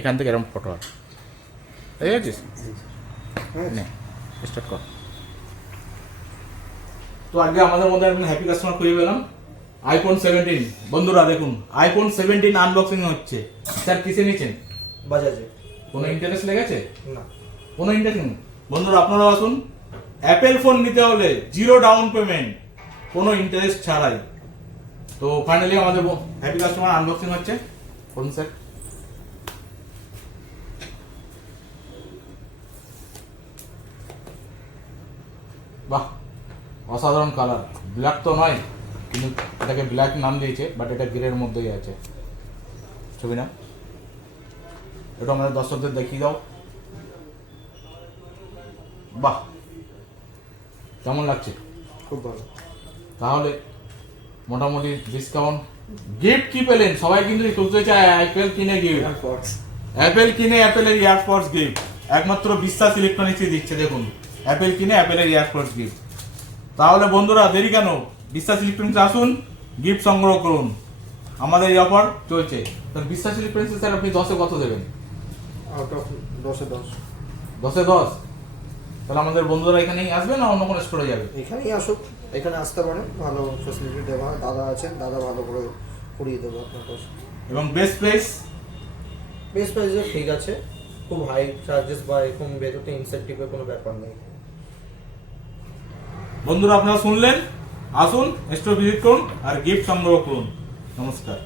এখান থেকে এরকম ফটো হয়, ঠিক আছে? নে স্টার্ট কর। তো আজকে আমাদের মধ্যে একজন হ্যাপি কাস্টমার খুঁজে পেলাম, আইফোন 17। বন্ধুরা দেখুন, আইফোন 17 আনবক্সিং হচ্ছে। স্যার কিসে নিয়েছেন? বাজাজে। কোনো ইন্টারেস্ট লেগেছে? না, কোনো ইন্টারেস্ট নেই। বন্ধুরা আপনারা আসুন, অ্যাপেল ফোন নিতে হলে 0 ডাউন পেমেন্ট, কোনো ইন্টারেস্ট ছাড়াই। তো ফাইনালি আমাদের হ্যাপি কাস্টমার আনবক্সিং হচ্ছে। ফোন স্যার, বাহ অসাধারণ কালার, ব্ল্যাক তো নয় কিন্তু এটাকে ব্ল্যাক নাম দিয়েছে, বাট এটা গ্রের মধ্যেই আছে। ছবি না, এটা আমাদের দর্শকদের দেখিয়ে দাও। বাহ, কেমন লাগছে? খুব ভালো। তাহলে মোটামুটি ডিসকাউন্ট। গিফট কি পেলেন? সবাই কিন্তু তুলতে চায় অ্যাপেল কিনে গিফট, অ্যাপেল কিনে অ্যাপেলের ইয়ারপডস গিফট। একমাত্র বিশ্বাস ইলেকট্রনিক্সই দিচ্ছে। দেখুন, অ্যাপেল কিনে অ্যাপেলের ইয়ারপডস গিফট। তাহলে বন্ধুরা দেরি কেন, বিশ্বাস ইলেকট্রনিক্স আসুন, গিফট সংগ্রহ করুন। আমাদের এই অফার চলছে। তাহলে বিশ্বাস ইলেকট্রনিক্স স্যার আপনি 10-এ কত দেবেন? আউট অফ 10-এ 10। 10-এ 10। তাহলে আমাদের বন্ধুরা এখানেই আসবে না অন্য কোনো স্টোরে যাবে? এখানেই আসুক, এখানে আসতে পারে, ভালো ফ্যাসিলিটি দেওয়া হয়। দাদা আছেন, দাদা ভালো করে করিয়ে দেবো আপনার কাছে। এবং বেস্ট প্রাইস? বেস্ট প্রাইসও ঠিক আছে, খুব হাই চার্জেস বা এরকম ভেতরতে ইনসেন্টিভের কোনো ব্যাপার নেই। বন্ধুরা আপনারা শুনলেন, আসুন স্টোর ভিজিট করুন আর গিফট সংগ্রহ করুন। নমস্কার।